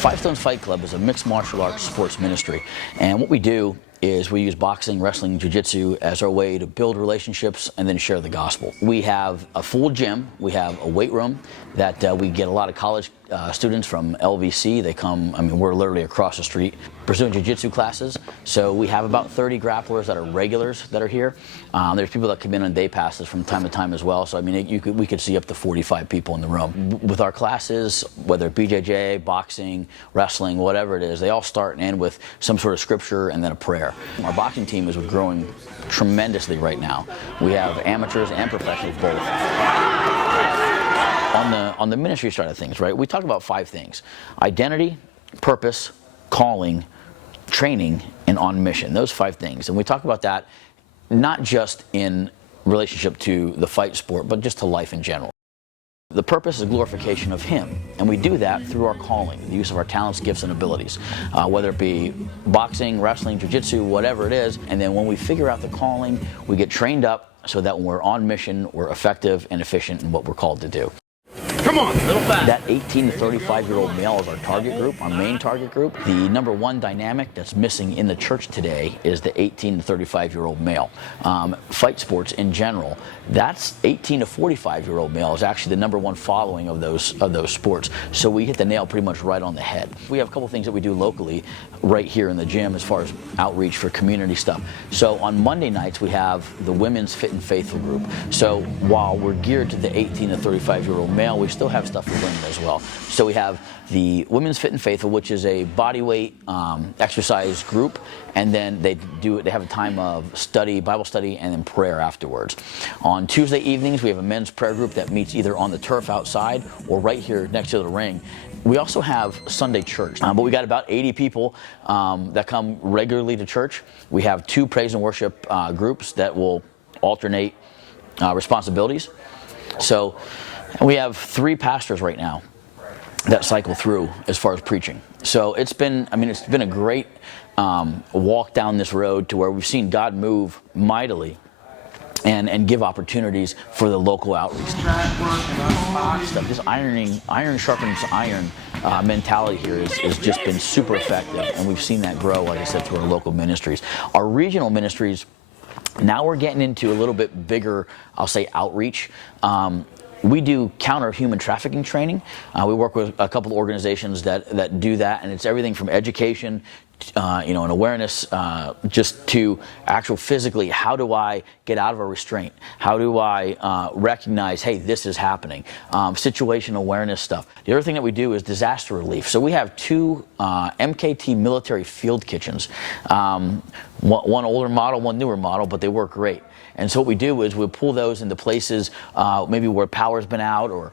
Five Stones Fight Club is a mixed martial arts sports ministry, and what we do is we use boxing, wrestling, jiu-jitsu as our way to build relationships and then share the gospel. We have a full gym, we have a weight room that we get a lot of college students from LVC. They come, I mean, we're literally across the street. Pursuing jiu-jitsu classes, so we have about 30 grapplers that are regulars that are here. There's people that come in on day passes from time to time as well, so I mean, we could see up to 45 people in the room. With our classes, whether BJJ, boxing, wrestling, whatever it is, they all start and end with some sort of scripture and then a prayer. Our boxing team is growing tremendously right now. We have amateurs and professionals both. On the ministry side of things, right, we talk about five things: identity, purpose, calling, training, and on mission. Those five things. And we talk about that not just in relationship to the fight sport, but just to life in general. The purpose is glorification of Him, and we do that through our calling, the use of our talents, gifts, and abilities, whether it be boxing, wrestling, jiu-jitsu, whatever it is. And then when we figure out the calling, we get trained up so that when we're on mission, we're effective and efficient in what we're called to do. Come on, little fast. That 18 to 35-year-old male is our target group, our main target group. The number one dynamic that's missing in the church today is the 18 to 35-year-old male. Fight sports in general, that's 18 to 45-year-old male is actually the number one following of those sports. So we hit the nail pretty much right on the head. We have a couple things that we do locally right here in the gym as far as outreach for community stuff. So on Monday nights we have the Women's Fit and Faithful group. So while we're geared to the 18 to 35-year-old male, we still have stuff for women as well. So we have the Women's Fit and Faithful, which is a body weight exercise group, and then they have a time of study, Bible study, and then prayer afterwards. On Tuesday evenings, we have a men's prayer group that meets either on the turf outside or right here next to the ring. We also have Sunday church, but we got about 80 people that come regularly to church. We have two praise and worship groups that will alternate responsibilities. So we have three pastors right now that cycle through as far as preaching. So it's been a great walk down this road to where we've seen God move mightily and give opportunities for the local outreach. This iron sharpens iron mentality here has just been super effective, and we've seen that grow, like I said, through our local ministries. Our regional ministries, now we're getting into a little bit bigger, I'll say, outreach. We do counter human trafficking training. We work with a couple of organizations that do that, and it's everything from education, and awareness, just to actual physically, how do I get out of a restraint? How do I recognize, hey, this is happening? Situation awareness stuff. The other thing that we do is disaster relief. So we have two MKT military field kitchens, one older model, one newer model, but they work great. And so what we do is we pull those into places maybe where power's been out, or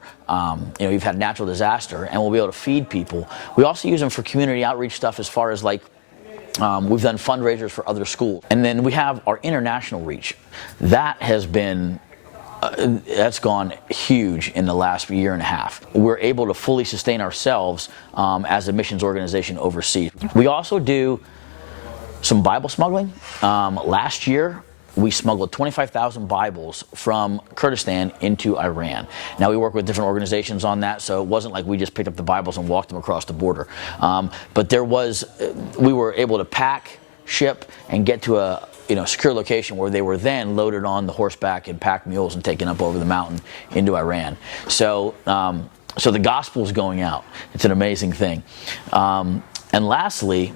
you've had a natural disaster, and we'll be able to feed people. We also use them for community outreach stuff, as far as like we've done fundraisers for other schools. And then we have our international reach. That has been that's gone huge in the last year and a half. We're able to fully sustain ourselves as a missions organization overseas. We also do some Bible smuggling. Last year, we smuggled 25,000 Bibles from Kurdistan into Iran. Now, we work with different organizations on that, so it wasn't like we just picked up the Bibles and walked them across the border. But we were able to pack, ship, and get to a secure location where they were then loaded on the horseback and packed mules and taken up over the mountain into Iran. So, so the gospel's going out. It's an amazing thing. And lastly,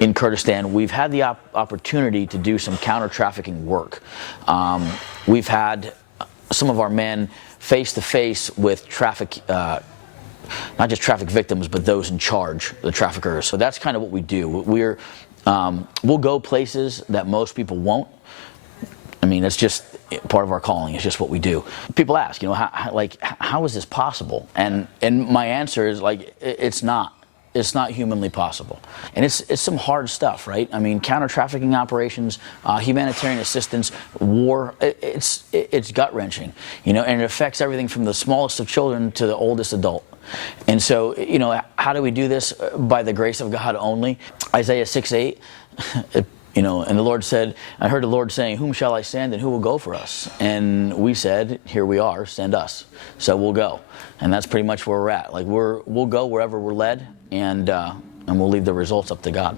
in Kurdistan, we've had the opportunity to do some counter-trafficking work. We've had some of our men face-to-face with not just traffic victims, but those in charge, the traffickers. So that's kind of what we do. We'll go places that most people won't. I mean, it's just part of our calling. It's just what we do. People ask, how is this possible? And my answer is, it's not. It's not humanly possible. And it's some hard stuff, right? I mean, counter-trafficking operations, humanitarian assistance, war, it's gut-wrenching, and it affects everything from the smallest of children to the oldest adult. And so, how do we do this? By the grace of God only. Isaiah 6:8, You know, and the Lord said, I heard the Lord saying, whom shall I send and who will go for us? And we said, here we are, send us. So we'll go. And that's pretty much where we're at. Like we'll go wherever we're led, and we'll leave the results up to God.